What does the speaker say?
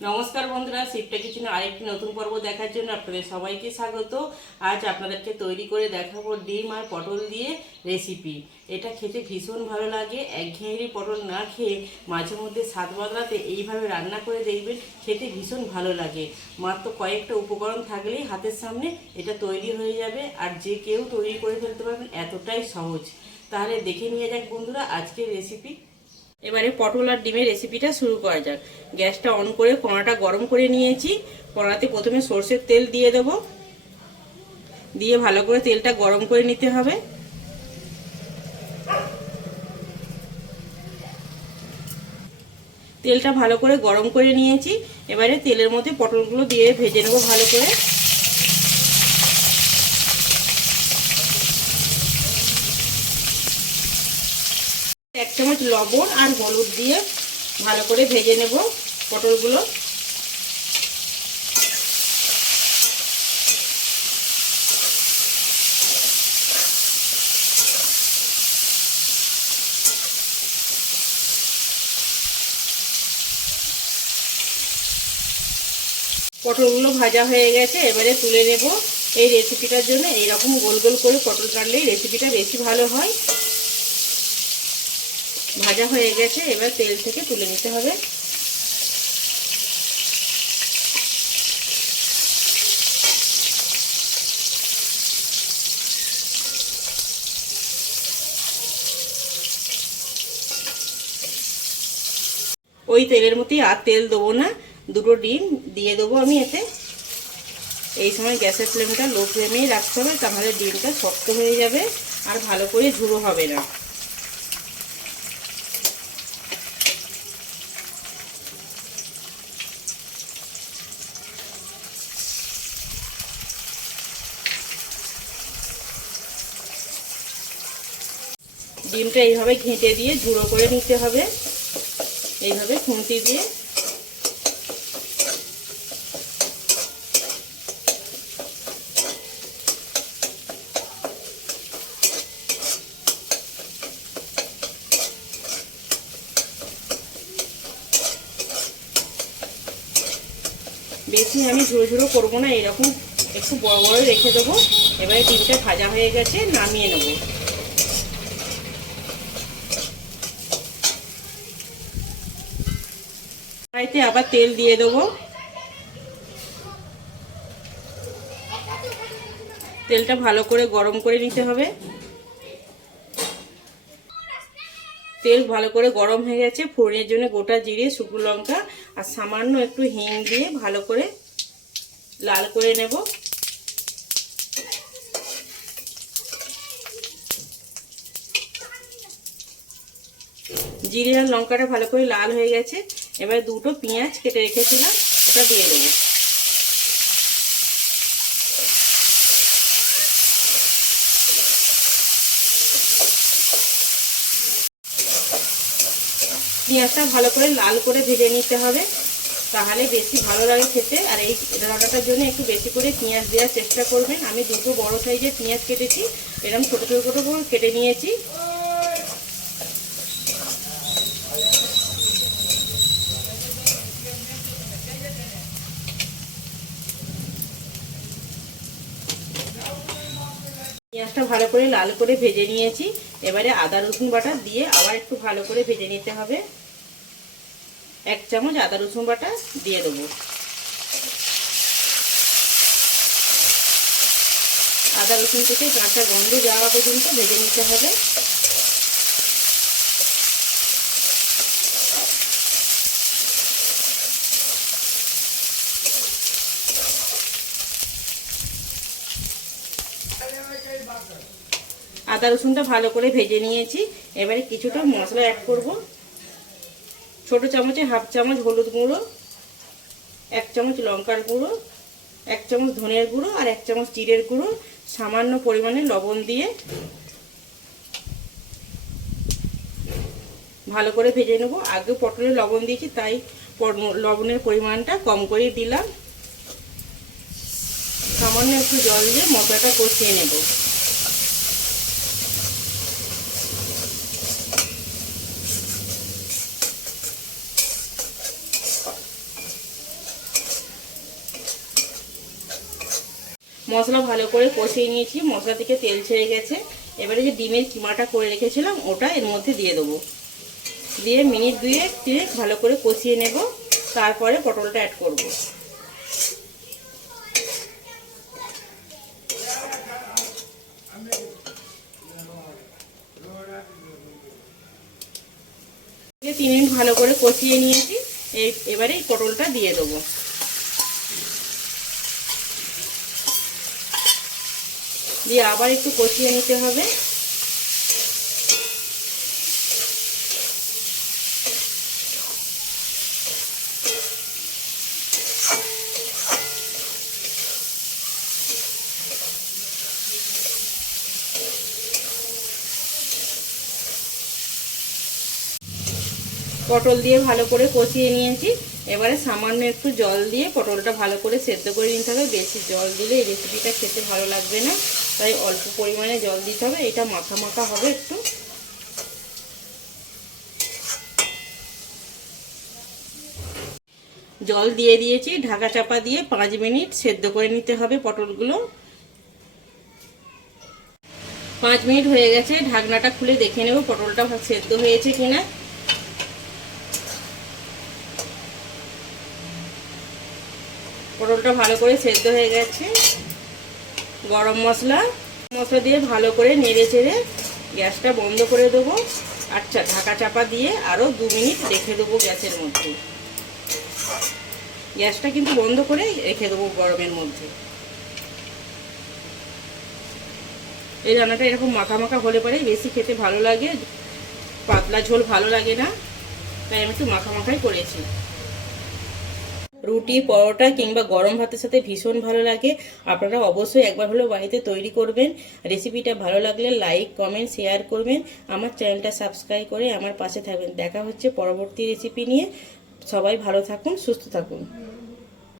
নমস্কার বন্ধুরা, শিবটা কিচেনে আরেকটি নতুন পর্ব দেখার জন্য আপনাদের সবাইকে স্বাগত। আজ আপনাদেরকে তৈরি করে দেখাবো ডিম আর পটল দিয়ে রেসিপি। এটা খেতে ভীষণ ভালো লাগে। একঘেয়েমি পটল না খেয়ে মাঝে মধ্যে স্বাদ বদলাতে এইভাবে রান্না করে দেখবেন, খেতে ভীষণ ভালো লাগে। মাত্র কয়েকটা উপকরণ থাকলেই হাতের সামনে এটা তৈরি হয়ে যাবে, আর যে কেউ তৈরি করে ফেলতে পারবেন, এতটাই সহজ। তাহলে দেখে নিয়ে যাক বন্ধুরা আজকের রেসিপি। এবারে পটল আর ডিমের রেসিপিটা শুরু করা যাক। গ্যাসটা অন করে কড়াটা গরম করে নিয়েছি। কড়াতে প্রথমে সরষের তেল দিয়ে দেবো, দিয়ে ভালো করে তেলটা গরম করে নিতে হবে। তেলটা ভালো করে গরম করে নিয়েছি। এবারে তেলের মধ্যে পটলগুলো দিয়ে ভেজে নেবো ভালো করে। এক চামচ লবণ আর হলুদ দিয়ে ভালো করে ভেজে নেব পটলগুলো। পটলগুলো ভাজা হয়ে গেছে, এবারে তুলে নেব। এই রেসিপিটার জন্য এইরকম গোল গোল করে পটল কাটলেই রেসিপিটা বেশি ভালো হয়। ভাজা হয়ে গেছে, এবার তেল থেকে তুলে নিতে হবে। ওই তেলের মধ্যেই আর তেল দেবো না, দুটো ডিম দিয়ে দেবো আমি এতে। এই সময় গ্যাসের ফ্লেমটা লো ফ্লেমেই রাখতে হবে, তাহলে ডিমটা শক্ত হয়ে যাবে আর ভালো করে ঝুড়ো হবে না। ডিমটা এইভাবে ঘেঁটে দিয়ে ঝুড়ো করে নিতে হবে, এইভাবে খুন্তি দিয়ে। বেশি আমি ঝুড়ো ঝুড়ো করবো না, এরকম একটু বড় বড় রেখে দেবো। এবারে ডিমটা ভাজা হয়ে গেছে, নামিয়ে নেবো। কড়াইতে আবার তেল দিয়ে দেবো। তেলটা ভালো করে গরম করে নিতে হবে। তেল ভালো করে গরম হয়ে গেছে। ফোড়নের জন্য গোটা জিরে, শুকনো লঙ্কা আর সামান্য একটু হিং দিয়ে ভালো করে লাল করে নেব। জিরে আর লঙ্কাটা ভালো করে লাল হয়ে গেছে। এবার দুটো পেঁয়াজ কেটে রেখেছিলাম, ওটা দিয়ে দেবো। পেঁয়াজটা ভালো করে লাল করে ভেজে নিতে হবে, তাহলে বেশি ভালো লাগে খেতে। আর এই রান্নাটার জন্য একটু বেশি করে পেঁয়াজ দেওয়ার চেষ্টা করবেন। আমি দুটো বড় সাইজের পেঁয়াজ কেটেছি, এরকম ছোটো ছোটো করে কেটে নিয়েছি। পেঁয়াজটা ভালো করে লাল করে ভেজে নিয়েছি। এবারে আদা রসুন বাটা দিয়ে আবার একটু ভালো করে ভেজে নিতে হবে। এক চামচ আদা রসুন বাটা দিয়ে দেবো। আদা রসুন থেকে কাঁচা গন্ধ যাওয়া পর্যন্ত ভেজে নিতে হবে। আদা রসুনটা ভালো করে ভেজে নিয়েছি। এবারে কিছুটা মশলা অ্যাড করব। ছোট চামচে হাফ চামচ হলুদ গুঁড়ো, এক চামচ লঙ্কার গুঁড়ো, এক চামচ ধনের গুঁড়ো আর এক চামচ জিরের গুঁড়ো, সামান্য পরিমাণে লবণ দিয়ে ভালো করে ভেজে নেব। আগে পটলে লবণ দিয়েছি, তাই লবণের পরিমাণটা কম করে দিলাম। সামান্য একটু জল দিয়ে মশলাটা কষিয়ে নেব। মশলা ভালো করে কষিয়ে নিয়েছি, মশলা থেকে তেল ছেড়ে গেছে। এবারে যে ডিমের কিমাটা করে রেখেছিলাম ওটা এর মধ্যে দিয়ে দেবো, দিয়ে মিনিট 2-3 ভালো করে কষিয়ে নেব, তারপরে পটলটা অ্যাড করব। দিয়ে 3 মিনিট ভালো করে কষিয়ে নিয়েছি, এবারে এই পটলটা দিয়ে দেবো, দিয়ে আবার একটু কষিয়ে নিতে হবে। পটল দিয়ে ভালো করে কষিয়ে নিয়েছি, এবারে সামান্য একটু জল দিয়ে পটলটা ভালো করে সেদ্ধ করে নিতে হবে। বেশি জল দিলে এই রেসিপিটা খেতে ভালো লাগবে না, তাই অল্প পরিমাণে জল দিতে হবে। এটা মাখা মাখা হবে একটু। জল দিয়ে দিয়েছি, ঢাকা চাপা দিয়ে 5 মিনিট সেদ্ধ করে নিতে হবে পটলগুলো। 5 মিনিট হয়ে গেছে, ঢাকনাটা খুলে দেখে নেব পটলটা সেদ্ধ হয়েছে কিনা। পটলটা ভালো করে সেদ্ধ হয়ে গেছে। গরম মশলা দিয়ে ভালো করে নেড়ে চেড়ে গ্যাসটা বন্ধ করে দেবো। আচ্ছা, ঢাকা চাপা দিয়ে আরও 2 মিনিট রেখে দেবো গ্যাসের মধ্যে। গ্যাসটা কিন্তু বন্ধ করে রেখে দেবো গরমের মধ্যে। এই রান্নাটা এরকম মাখা মাখা হলে পরে বেশি খেতে ভালো লাগে, পাতলা ঝোল ভালো লাগে না, তাই আমি একটু মাখা মাখাই করেছি। রুটি, পরোটা কিংবা গরম ভাতের সাথে ভীষণ ভালো লাগে। আপনারা অবশ্যই একবার হলেও বাড়িতে তৈরি করবেন। রেসিপিটা ভালো লাগলে লাইক, কমেন্ট, শেয়ার করবেন। আমার চ্যানেলটা সাবস্ক্রাইব করে আমার পাশে থাকবেন। দেখা হচ্ছে পরবর্তী রেসিপি নিয়ে। সবাই ভালো থাকুন, সুস্থ থাকুন।